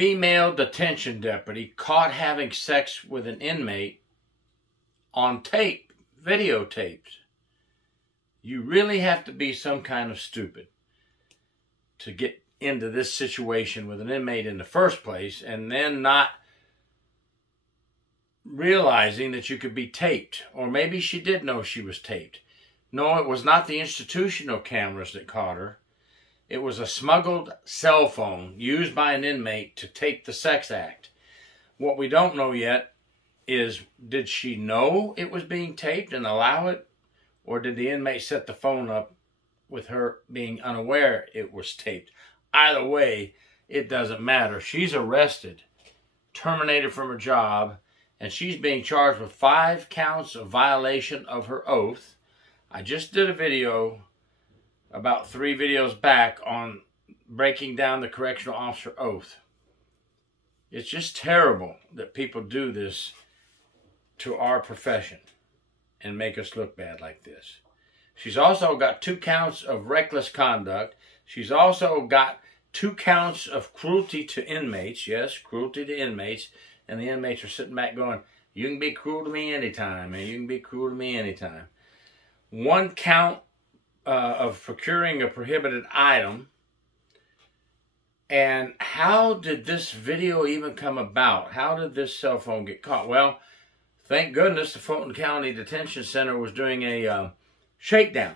female detention deputy caught having sex with an inmate on tape, videotaped. You really have to be some kind of stupid to get into this situation with an inmate in the first place and then not realizing that you could be taped. Or maybe she did know she was taped. No, it was not the institutional cameras that caught her. It was a smuggled cell phone used by an inmate to tape the sex act. What we don't know yet is, did she know it was being taped and allow it? Or did the inmate set the phone up with her being unaware it was taped? Either way, it doesn't matter. She's arrested, terminated from her job, and she's being charged with 5 counts of violation of her oath. I just did a video about 3 videos back on breaking down the correctional officer oath. It's just terrible that people do this to our profession and make us look bad like this. She's also got 2 counts of reckless conduct. She's also got 2 counts of cruelty to inmates. Yes, cruelty to inmates. And the inmates are sitting back going, you can be cruel to me anytime, and you can be cruel to me anytime. 1 count of procuring a prohibited item. And how did this video even come about? How did this cell phone get caught? Well, thank goodness the Fulton County Detention Center was doing a shakedown,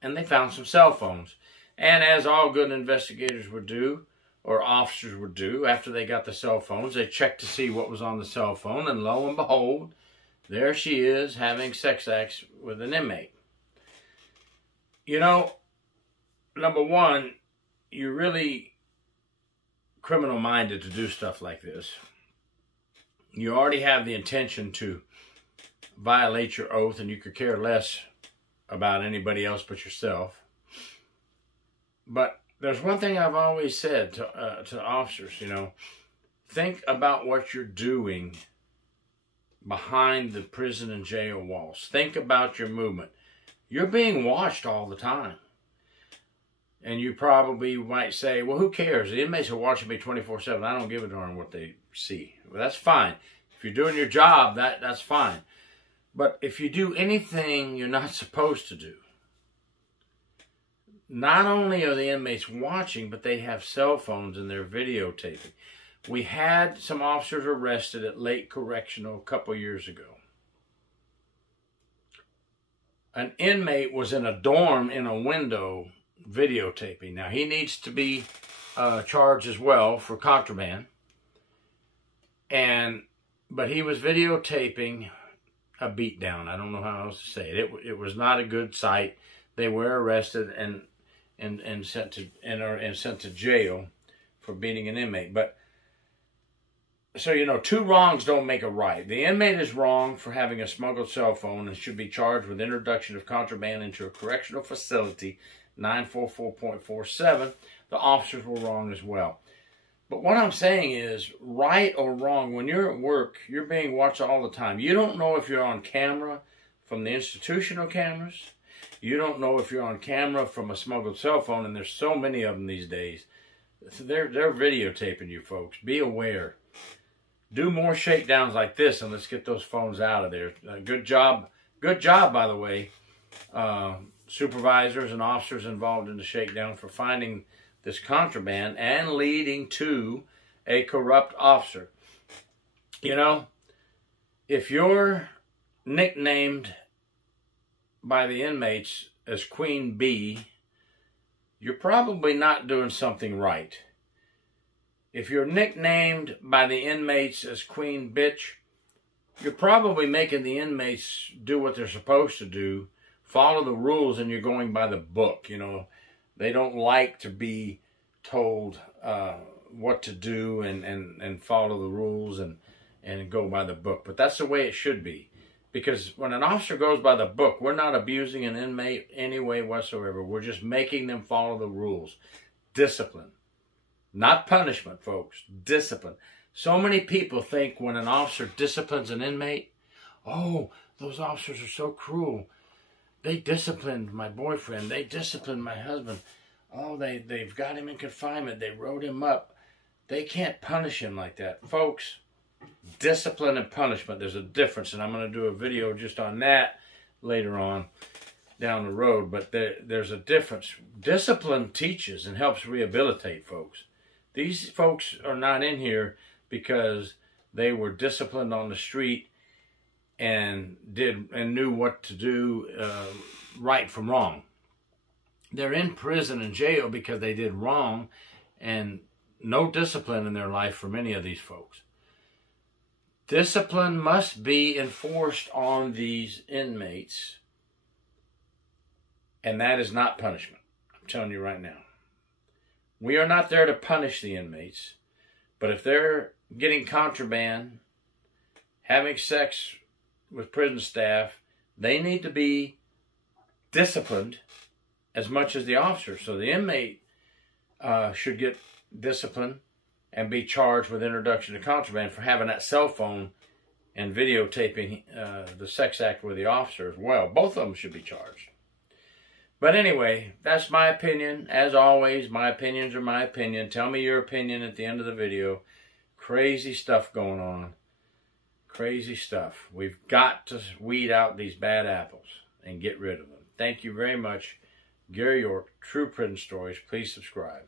and they found some cell phones. And as all good investigators would do, or officers would do, after they got the cell phones, they checked to see what was on the cell phone, and lo and behold, there she is having sex acts with an inmate. You know, number one, you're really criminal-minded to do stuff like this. You already have the intention to violate your oath, and you could care less about anybody else but yourself. But there's one thing I've always said to officers, you know, think about what you're doing behind the prison and jail walls. Think about your movement. You're being watched all the time. And you probably might say, well, who cares? The inmates are watching me 24/7. I don't give a darn what they see. Well, that's fine. If you're doing your job, that's fine. But if you do anything you're not supposed to do, not only are the inmates watching, but they have cell phones and they're videotaping. We had some officers arrested at Lake Correctional a couple years ago. An inmate was in a dorm in a window videotaping. Now, he needs to be charged as well for contraband. But he was videotaping a beatdown. I don't know how else to say it. It was not a good sight. They were arrested and sent to jail for beating an inmate. But so, you know, 2 wrongs don't make a right. The inmate is wrong for having a smuggled cell phone and should be charged with introduction of contraband into a correctional facility, 944.47. The officers were wrong as well. But what I'm saying is, right or wrong, when you're at work, you're being watched all the time. You don't know if you're on camera from the institutional cameras. You don't know if you're on camera from a smuggled cell phone, and there's so many of them these days. They're videotaping you, folks. Be aware. Do more shakedowns like this, and let's get those phones out of there. Good job, by the way, supervisors and officers involved in the shakedown for finding this contraband and leading to a corrupt officer. You know, if you're nicknamed by the inmates as Queen Bee, you're probably not doing something right. If you're nicknamed by the inmates as Queen Bitch, you're probably making the inmates do what they're supposed to do, follow the rules, and you're going by the book. You know, they don't like to be told what to do and follow the rules and go by the book. But that's the way it should be. Because when an officer goes by the book, we're not abusing an inmate any way whatsoever. We're just making them follow the rules. Discipline. Not punishment, folks. Discipline. So many people think when an officer disciplines an inmate, oh, those officers are so cruel. They disciplined my boyfriend. They disciplined my husband. Oh, they've got him in confinement. They wrote him up. They can't punish him like that. Folks, discipline and punishment, there's a difference. And I'm going to do a video just on that later on down the road. But there's a difference. Discipline teaches and helps rehabilitate folks. These folks are not in here because they were disciplined on the street and knew what to do right from wrong. They're in prison and jail because they did wrong, and no discipline in their life for many of these folks. Discipline must be enforced on these inmates, and that is not punishment. I'm telling you right now. We are not there to punish the inmates, but if they're getting contraband, having sex with prison staff, they need to be disciplined as much as the officer. So the inmate should get discipline and be charged with introduction to contraband for having that cell phone and videotaping the sex act with the officer as well. Both of them should be charged. But anyway, that's my opinion. As always, my opinions are my opinion. Tell me your opinion at the end of the video. Crazy stuff going on. Crazy stuff. We've got to weed out these bad apples and get rid of them. Thank you very much. Gary York, True Prison Stories. Please subscribe.